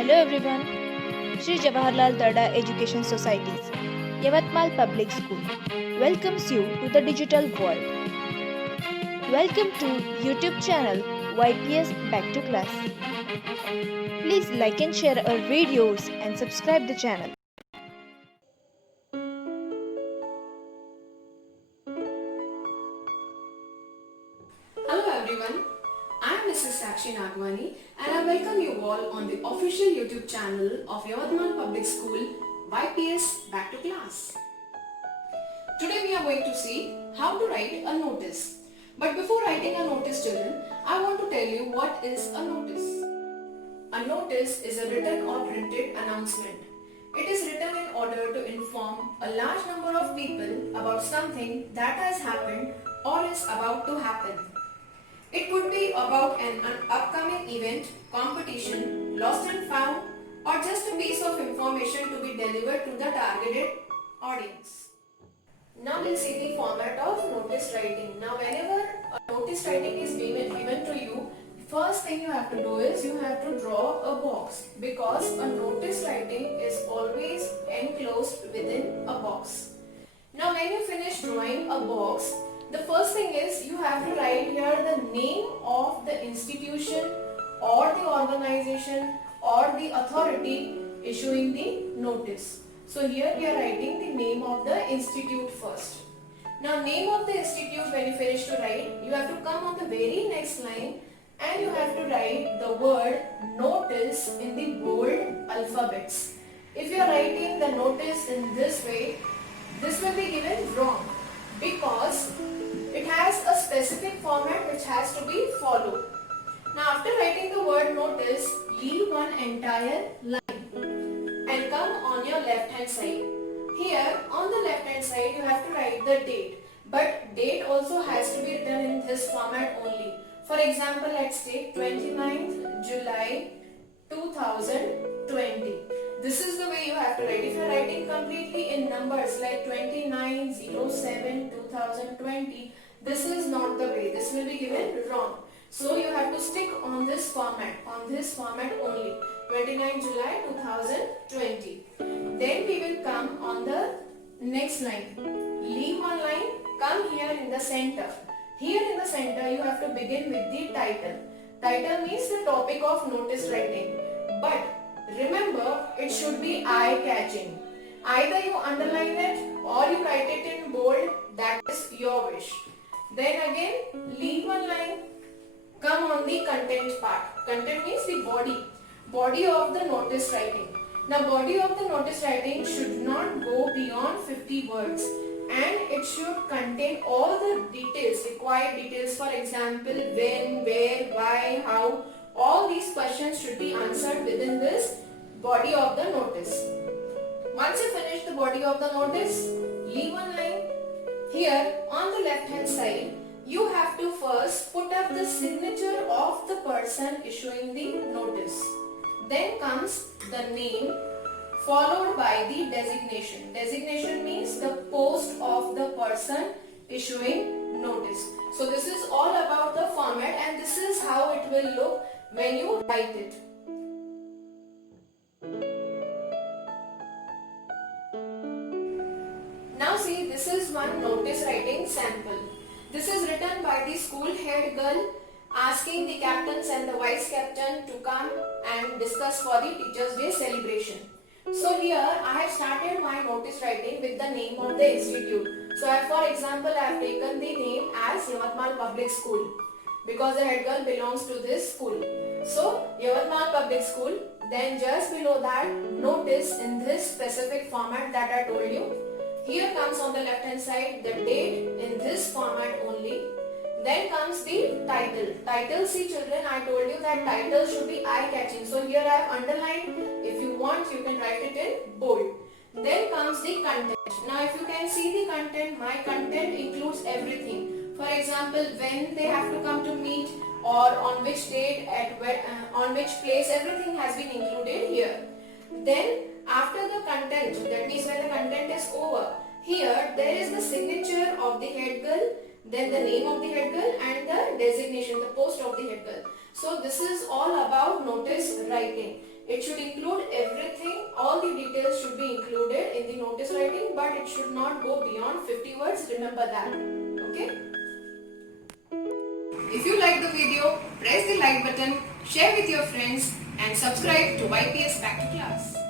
Hello everyone. Sri Jawaharlal Tada Education Society's Yavatmal Public School welcomes you to the digital world. Welcome to YouTube channel YPS Back to Class. Please like and share our videos and subscribe the channel. Hello everyone, I am Mrs. Sakshi Nagwani and I welcome you all on the official YouTube channel of Yavatmal Public School YPS Back to Class. Today we are going to see how to write a notice. But before writing a notice, children, I want to tell you what is a notice. A notice is a written or printed announcement. It is written in order to inform a large number of people about something that has happened or is about to happen. It could be about an upcoming event, competition, lost and found, or just a piece of information to be delivered to the targeted audience. Now let's see the format of notice writing. Now whenever a notice writing is given to you, first thing you have to do is you have to draw a box, because a notice writing is always enclosed within a box. Now when you finish drawing a box, the first thing is you have to write here the name of the institution or the organization or the authority issuing the notice. So here we are writing the name of the institute first. Now name of the institute, when you finish to write, you have to come on the very next line and you have to write the word notice in the bold alphabets. If you are writing the notice in this way, this will be given wrong, because it has a specific format which has to be followed. Now after writing the word notice, leave one entire line and come on your left hand side. Here on the left hand side you have to write the date, but date also has to be written in this format only. For example, let's take 29th July 2020. This is the way you have to write. If you are writing completely in numbers like 29/07/2020, this is not the way. This will be given wrong. So you have to stick on this format only. 29 July 2020. Then we will come on the next line. Leave one line, come here in the center. Here in the center you have to begin with the title. Title means the topic of notice writing. But remember, it should be eye-catching. Either you underline it or you write it in bold, that is your wish. Then again, leave one line, come on the content part. Content means the body of the notice writing. Now body of the notice writing should not go beyond 50 words, and it should contain all the details, required details. For example, when, where, why, how. All these questions should be answered within this body of the notice. Once you finish the body of the notice, leave one line. Here on the left hand side, you have to first put up the signature of the person issuing the notice. Then comes the name followed by the designation. Designation means the post of the person issuing notice. So this is all about the format, and this is how it will look when you write it. Now see, this is one notice writing sample. This is written by the school head girl asking the captains and the vice captain to come and discuss for the Teachers' Day celebration. So here I have started my notice writing with the name of the institute. So for example, I have taken the name as Yavatmal Public School, because the head girl belongs to this school. So Yavatmal Public School, then just below that, notice in this specific format that I told you. Here comes on the left hand side the date in this format only. Then comes the title. Title, see children, I told you that title should be eye-catching. So here I have underlined. If you want, you can write it in bold. Then comes the content. Now if you can see the content, my content includes everything. For example, when they have to come to meet, or on which date, on which place, everything has been included here. Then after the content, that means when the content is over, here there is the signature of the head girl, then the name of the head girl and the designation, the post of the head girl. So this is all about notice writing. It should include everything, all the details should be included in the notice writing, but it should not go beyond 50 words, remember that, okay? If you like the video, press the like button, share with your friends and subscribe to YPS Back to Class.